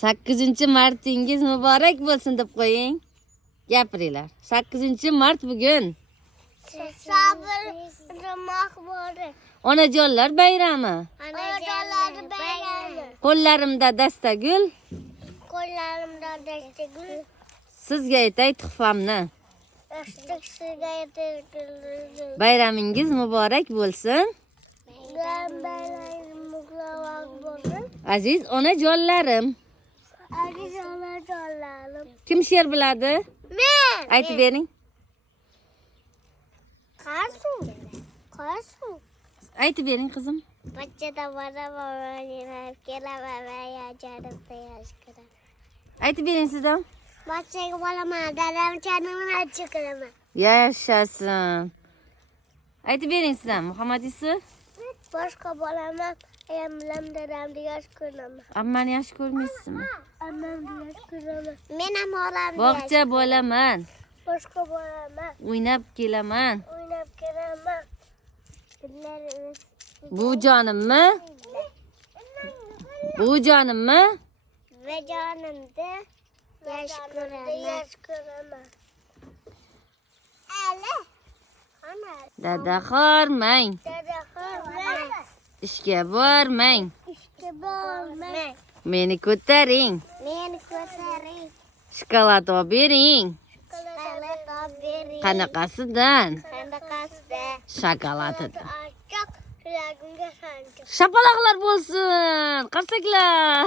8-martingiz muborak bo'lsin deb qo'ying. Gapiringlar. 8-mart bugun. Sabr mahburi. Onajonlar bayrami. Onajonlar bayrami. Qo'llarimda dastagul. Qo'llarimda dastagul. Sizga aytay tuhfamni. Sizga aytay. Bayramingiz muborak bo'lsin. Bayramingiz muborak bo'lsin. Aziz onajonlarim. Aziz onajonlarim. Kim she'r biladi? Men. Aytib bering. Qasu. Aytib bering qizim. Bachada bora kelaman yajaribda yashkiraman. Aytib bering sizdan. Bachaga bolaman, dadam chanimni achchiq qilaman. Yashasin. Aytib bering sizdan. Muhammad Yusuf. Boshqa bolaman, ayam bilan dadamni yosh ko'raman. Ammani yaxshi ko'rmaysizmi? Ammamni yosh ko'raman. Men ham olamni. Bog'cha bo'laman. Boshqa bolaman. O'ynab kelaman. O'ynab kelaman. Bu jonimmi? Bu jonimmi? Va jonimda yosh ko'raman. Ali. Ana. Dada xormang. Dada xormang. Ishga bormang. Ishga bormang. Meni ko'taring. Meni ko'taring. Shokolad olib bering. Shokolad olib bering. Qanaqasidan? Qanaqasidan? Shokoladidan. Achchiq, tilagimga sanchiq. Shapaloqlar bo'lsin. Qarsaklar.